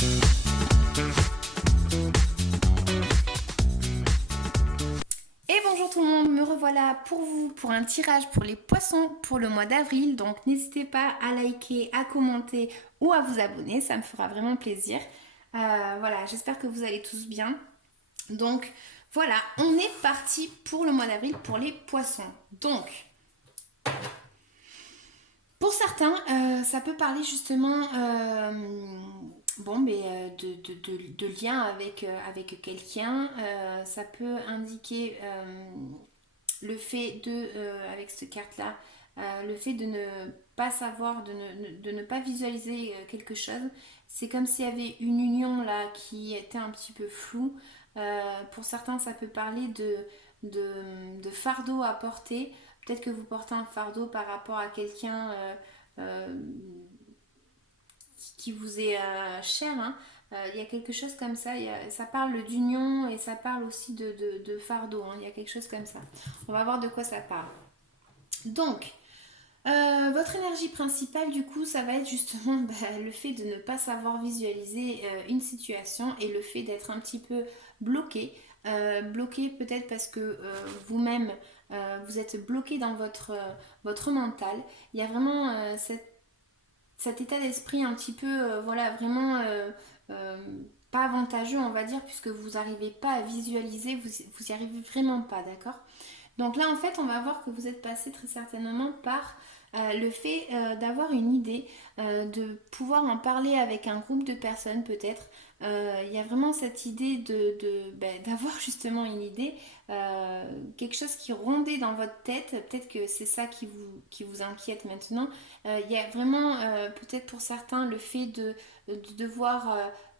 Et bonjour tout le monde, me revoilà pour vous pour un tirage pour les poissons pour le mois d'avril. Donc n'hésitez pas à liker, à commenter ou à vous abonner, ça me fera vraiment plaisir. Voilà, j'espère que vous allez tous bien. Donc voilà, on est parti pour le mois d'avril pour les poissons. Donc, pour certains, ça peut parler justement bon, mais, de lien avec quelqu'un. Ça peut indiquer le fait avec cette carte-là, le fait de ne pas savoir, de ne pas visualiser quelque chose. C'est comme s'il y avait une union là qui était un petit peu floue. Pour certains, ça peut parler de fardeau à porter. Peut-être que vous portez un fardeau par rapport à quelqu'un euh, qui vous est cher. Hein. Il y a quelque chose comme ça. Ça parle d'union et ça parle aussi de fardeau. Hein. Il y a quelque chose comme ça. On va voir de quoi ça parle. Donc, votre énergie principale, du coup, ça va être justement le fait de ne pas savoir visualiser une situation et le fait d'être un petit peu bloqué. Bloqué peut-être parce que vous-même, vous êtes bloqué dans votre mental. Il y a vraiment cet état d'esprit un petit peu, voilà, vraiment euh, pas avantageux, on va dire, puisque vous n'arrivez pas à visualiser, vous y arrivez vraiment pas, d'accord? Donc là, en fait, on va voir que vous êtes passé très certainement par le fait d'avoir une idée, de pouvoir en parler avec un groupe de personnes peut-être. Il y a vraiment cette idée d'avoir justement une idée, quelque chose qui rondait dans votre tête. Peut-être que c'est ça qui vous inquiète maintenant. Il y a vraiment peut-être pour certains le fait de devoir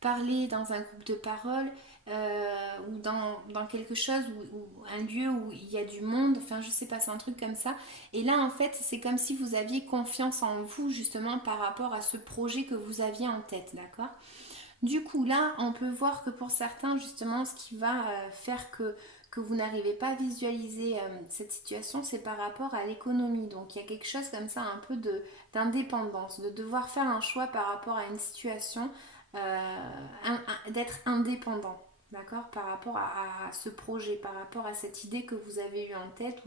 parler dans un groupe de parole ou dans quelque chose ou un lieu où il y a du monde, enfin je sais pas, c'est un truc comme ça. Et là en fait c'est comme si vous aviez confiance en vous justement par rapport à ce projet que vous aviez en tête, d'accord? Du coup là on peut voir que pour certains justement ce qui va faire que vous n'arrivez pas à visualiser cette situation, c'est par rapport à l'économie. Donc il y a quelque chose comme ça un peu d'indépendance, de devoir faire un choix par rapport à une situation, d'être indépendant. D'accord? Par rapport à ce projet, par rapport à cette idée que vous avez eue en tête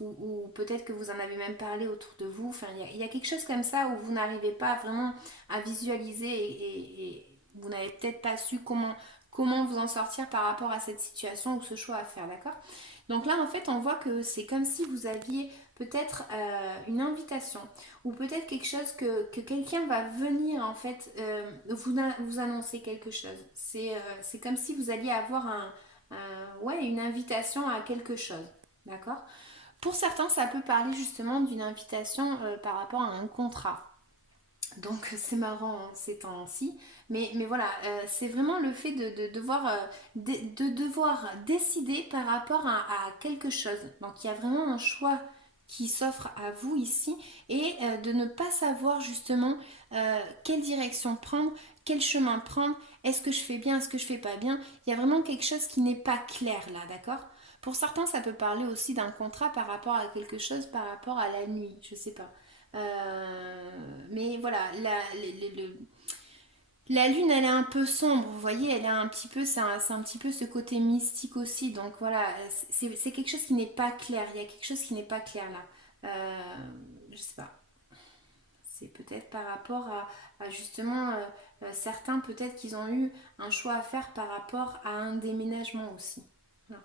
ou peut-être que vous en avez même parlé autour de vous. Enfin, il y a quelque chose comme ça où vous n'arrivez pas vraiment à visualiser et vous n'avez peut-être pas su comment vous en sortir par rapport à cette situation ou ce choix à faire, d'accord? Donc là, en fait, on voit que c'est comme si vous aviez peut-être une invitation ou peut-être quelque chose que quelqu'un va venir en fait vous annoncer quelque chose. C'est comme si vous alliez avoir ouais, une invitation à quelque chose, d'accord? Pour certains, ça peut parler justement d'une invitation par rapport à un contrat. Donc c'est marrant hein, ces temps-ci. Mais voilà, c'est vraiment le fait de devoir, de devoir décider par rapport à quelque chose. Donc il y a vraiment un choix qui s'offre à vous ici et de ne pas savoir justement quelle direction prendre, quel chemin prendre, est-ce que je fais bien, est-ce que je fais pas bien. Il y a vraiment quelque chose qui n'est pas clair là, d'accord? Pour certains, ça peut parler aussi d'un contrat par rapport à quelque chose, par rapport à la nuit, je sais pas. Mais voilà, la lune, elle est un peu sombre, vous voyez, elle est un petit peu, c'est un petit peu ce côté mystique aussi. Donc voilà, c'est quelque chose qui n'est pas clair. Il y a quelque chose qui n'est pas clair là. Je sais pas. C'est peut-être par rapport à justement certains, peut-être qu'ils ont eu un choix à faire par rapport à un déménagement aussi. Voilà.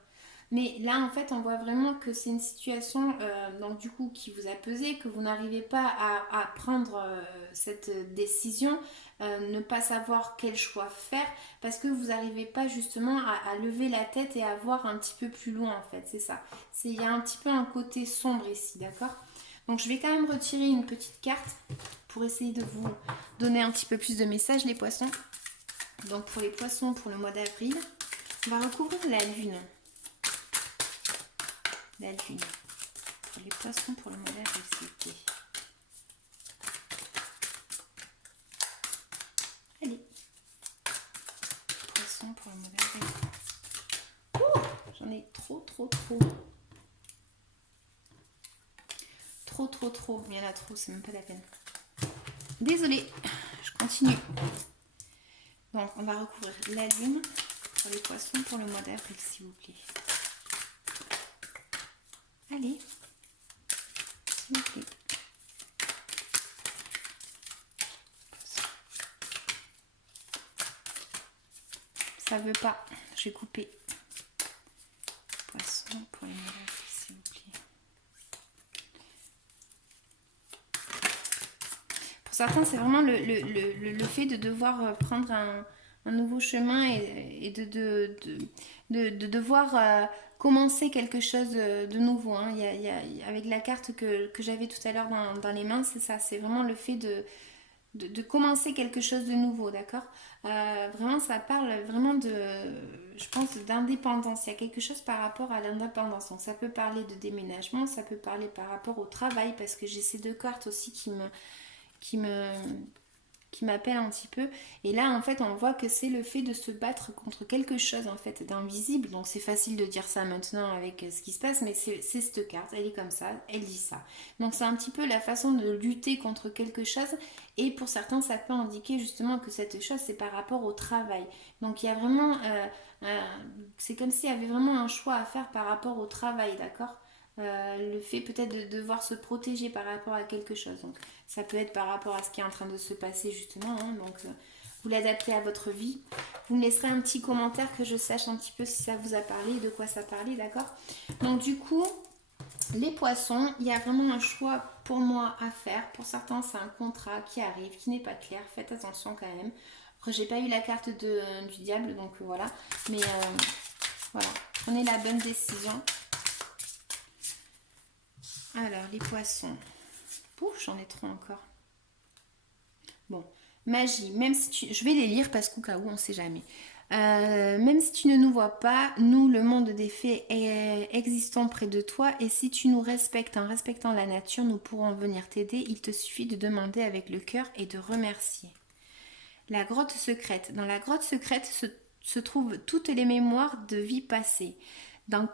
Mais là, en fait, on voit vraiment que c'est une situation, donc du coup, qui vous a pesé, que vous n'arrivez pas à prendre cette décision, ne pas savoir quel choix faire, parce que vous n'arrivez pas justement à lever la tête et à voir un petit peu plus loin, en fait. C'est ça. Il y a un petit peu un côté sombre ici, d'accord? Donc, je vais quand même retirer une petite carte pour essayer de vous donner un petit peu plus de messages, les poissons. Donc, pour les poissons, pour le mois d'avril, on va recouvrir la lune. La lune. Pour les poissons pour le mois d'avril, c'était. Allez. Poissons pour le mois d'avril. J'en ai trop. Trop. Il y en a trop, c'est même pas la peine. Désolée, je continue. Donc, on va recouvrir la lune pour les poissons pour le mois d'avril, s'il vous plaît. Allez, s'il vous plaît. Ça veut pas. Je vais couper. Poisson pour les mois d'avril, s'il vous plaît. Pour certains, c'est vraiment le fait de devoir prendre un nouveau chemin et de devoir commencer quelque chose de nouveau. Hein. Avec la carte que j'avais tout à l'heure dans les mains, c'est ça. C'est vraiment le fait de commencer quelque chose de nouveau, d'accord. Vraiment, ça parle vraiment je pense, d'indépendance. Il y a quelque chose par rapport à l'indépendance. Donc, ça peut parler de déménagement, ça peut parler par rapport au travail, parce que j'ai ces deux cartes aussi qui me qui m'appelle un petit peu. Et là, en fait, on voit que c'est le fait de se battre contre quelque chose, en fait, d'invisible. Donc, c'est facile de dire ça maintenant avec ce qui se passe, mais c'est cette carte, elle est comme ça, elle dit ça. Donc, c'est un petit peu la façon de lutter contre quelque chose. Et pour certains, ça peut indiquer justement que cette chose, c'est par rapport au travail. Donc, il y a vraiment... c'est comme s'il y avait vraiment un choix à faire par rapport au travail, d'accord. Le fait peut-être de devoir se protéger par rapport à quelque chose. Donc, ça peut être par rapport à ce qui est en train de se passer justement. Hein. Donc, vous l'adaptez à votre vie. Vous me laisserez un petit commentaire que je sache un petit peu si ça vous a parlé et de quoi ça parlait, d'accord. Donc, du coup, les poissons, il y a vraiment un choix pour moi à faire. Pour certains, c'est un contrat qui arrive, qui n'est pas clair. Faites attention quand même. Après, j'ai pas eu la carte du diable, donc voilà. Mais voilà, prenez la bonne décision. Alors, les poissons. Pouf, j'en ai trop encore. Bon, magie, même si tu... Je vais les lire parce qu'au cas où, on ne sait jamais. Même si tu ne nous vois pas, nous, le monde des fées, existons près de toi. Et si tu nous respectes en respectant la nature, nous pourrons venir t'aider. Il te suffit de demander avec le cœur et de remercier. La grotte secrète. Dans la grotte secrète se trouvent toutes les mémoires de vie passée. Quand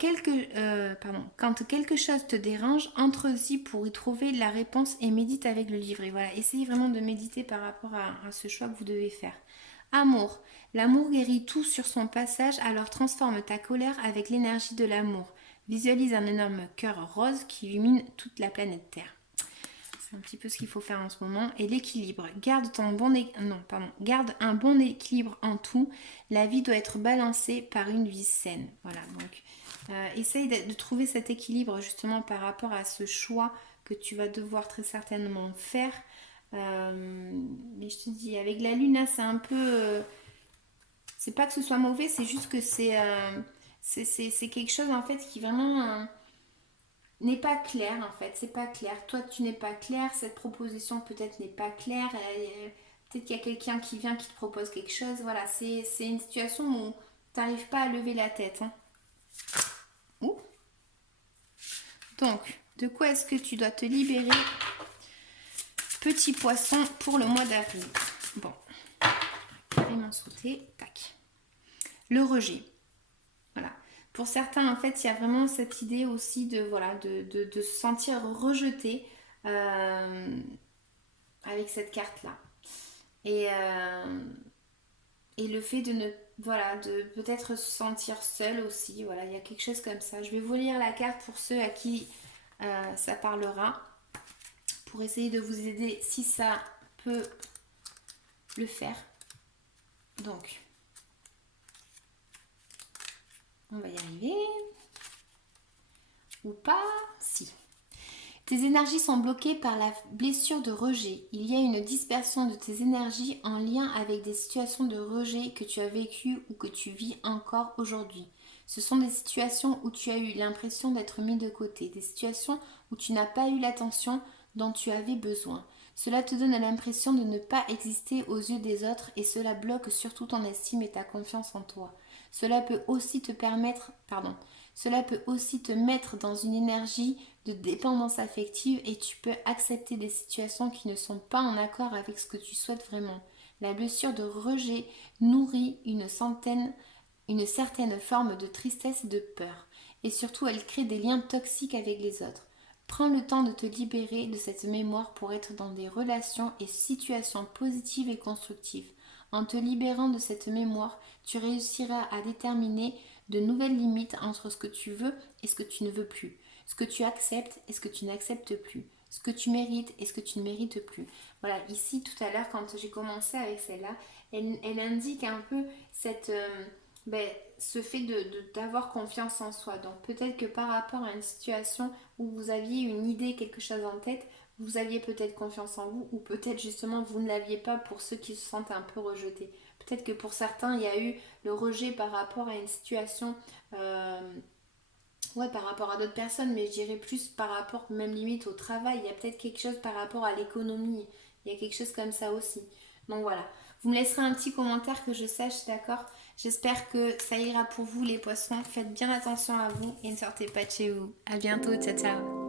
quelque chose te dérange, entre-y pour y trouver la réponse et médite avec le livre. Et voilà, essayez vraiment de méditer par rapport à ce choix que vous devez faire. Amour. L'amour guérit tout sur son passage, alors transforme ta colère avec l'énergie de l'amour. Visualise un énorme cœur rose qui illumine toute la planète Terre. C'est un petit peu ce qu'il faut faire en ce moment. Et l'équilibre. Garde un bon équilibre en tout. La vie doit être balancée par une vie saine. Voilà, donc essaye de trouver cet équilibre justement par rapport à ce choix que tu vas devoir très certainement faire. Mais je te dis, avec la lune, là, c'est un peu... c'est pas que ce soit mauvais, c'est juste que c'est quelque chose en fait qui vraiment n'est pas clair en fait. C'est pas clair. Toi, tu n'es pas clair. Cette proposition peut-être n'est pas claire. Peut-être qu'il y a quelqu'un qui vient qui te propose quelque chose. Voilà, c'est une situation où tu n'arrives pas à lever la tête. Hein. Ouh. Donc, de quoi est-ce que tu dois te libérer, petit poisson, pour le mois d'avril? Bon, carrément sauté, tac. Le rejet. Voilà. Pour certains, en fait, il y a vraiment cette idée aussi de, voilà, de se sentir rejeté avec cette carte-là. Et le fait de ne... Voilà, de peut-être se sentir seul aussi. Voilà, il y a quelque chose comme ça. Je vais vous lire la carte pour ceux à qui ça parlera. Pour essayer de vous aider si ça peut le faire. Donc, on va y arriver. Ou pas? Si. Tes énergies sont bloquées par la blessure de rejet. Il y a une dispersion de tes énergies en lien avec des situations de rejet que tu as vécues ou que tu vis encore aujourd'hui. Ce sont des situations où tu as eu l'impression d'être mis de côté, des situations où tu n'as pas eu l'attention dont tu avais besoin. Cela te donne l'impression de ne pas exister aux yeux des autres et cela bloque surtout ton estime et ta confiance en toi. Cela peut aussi te mettre dans une énergie de dépendance affective et tu peux accepter des situations qui ne sont pas en accord avec ce que tu souhaites vraiment. La blessure de rejet nourrit une certaine forme de tristesse et de peur. Et surtout, elle crée des liens toxiques avec les autres. Prends le temps de te libérer de cette mémoire pour être dans des relations et situations positives et constructives. En te libérant de cette mémoire, tu réussiras à déterminer de nouvelles limites entre ce que tu veux et ce que tu ne veux plus. Ce que tu acceptes et ce que tu n'acceptes plus. Ce que tu mérites et ce que tu ne mérites plus. Voilà, ici tout à l'heure quand j'ai commencé avec celle-là, elle indique un peu ce fait d'avoir confiance en soi. Donc peut-être que par rapport à une situation où vous aviez une idée, quelque chose en tête, vous aviez peut-être confiance en vous ou peut-être justement vous ne l'aviez pas pour ceux qui se sentent un peu rejetés. Peut-être que pour certains, il y a eu le rejet par rapport à une situation, ouais, par rapport à d'autres personnes, mais je dirais plus par rapport, même limite au travail. Il y a peut-être quelque chose par rapport à l'économie. Il y a quelque chose comme ça aussi. Donc voilà. Vous me laisserez un petit commentaire que je sache, d'accord? J'espère que ça ira pour vous les poissons. Faites bien attention à vous et ne sortez pas de chez vous. À bientôt, ciao ciao.